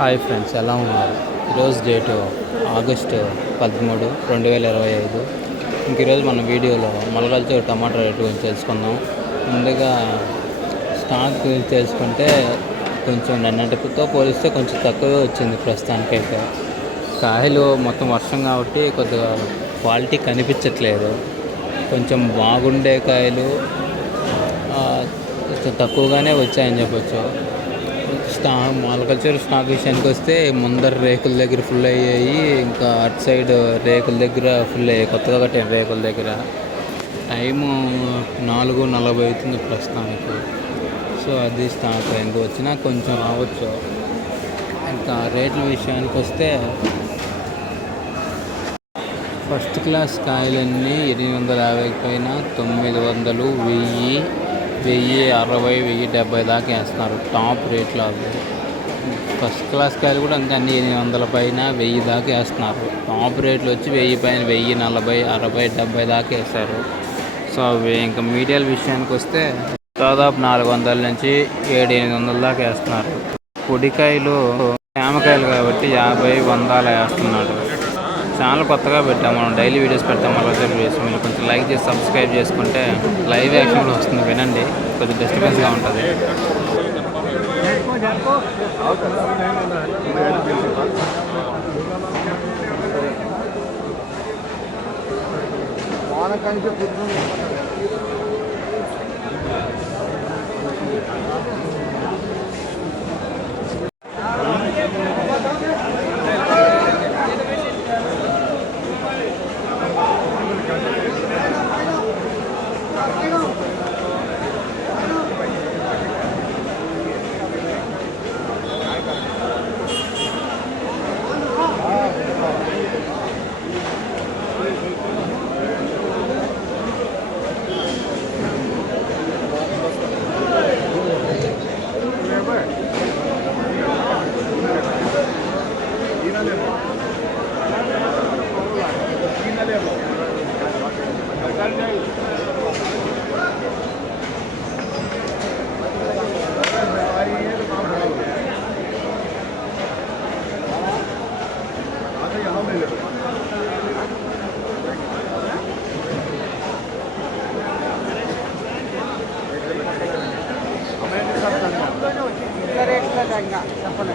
Hi friends, ఎలా ఉన్నారు? ఈరోజు డేటు ఆగస్టు 13, 2025. ఈరోజు మన వీడియోలో మొలకల్చూరు టమాటా రేటు గురించి తెలుసుకుందాం. ముందుగా స్టాక్ గురించి తెలుసుకుంటే కొంచెం నిన్నటితో పోలిస్తే కొంచెం తక్కువే వచ్చింది ప్రస్తుతానికైతే. కాయలు మొత్తం వర్షం కాబట్టి కొద్దిగా క్వాలిటీ కనిపించట్లేదు. కొంచెం బాగుండే కాయలు తక్కువగానే వచ్చాయని చెప్పొచ్చు. మొలకల్చూరు స్టాక్ విషయానికి వస్తే ముందర రేకుల దగ్గర ఫుల్ అయ్యాయి, ఇంకా అటు సైడ్ రేకుల దగ్గర ఫుల్ అయ్యాయి. కొత్తగా కట్టిన రేకుల దగ్గర టైము 4:40 అవుతుంది ప్రస్తుతానికి. సో అది స్టాక్ ఇంకా వచ్చినా కొంచెం రావచ్చు. ఇంకా రేట్ల విషయానికి వస్తే ఫస్ట్ క్లాస్ కాయలన్నీ 850 పైన 900, 1000, 1060, 1070 దాకా వేస్తున్నారు. టాప్ రేట్లు అవి. ఫస్ట్ క్లాస్ కాయలు కూడా అంతే, అన్ని 800 పైన 1000 దాకా వేస్తున్నారు. టాప్ రేట్లు వచ్చి 1000 పైన 1040, 60, 70 దాకా వేస్తారు. సో అవి ఇంకా మీడియాల విషయానికి వస్తే దాదాపు 400 నుంచి 700-800 దాకా వేస్తున్నారు. పొడికాయలు జామకాయలు కాబట్టి 50, 100 అలా వేస్తున్నాడు. ఛానల్ కొత్తగా పెట్టాము, మనం డైలీ వీడియోస్ పెడతాం. మొలకల్చూరు వీడియోస్ మీరు కొంచెం లైక్ చేసి సబ్స్క్రైబ్ చేసుకుంటే లైవ్ యాక్షన్లో వస్తుంది, వినండి. కొంచెం డిస్టర్బెన్స్గా ఉంటుంది. చెప్పండి.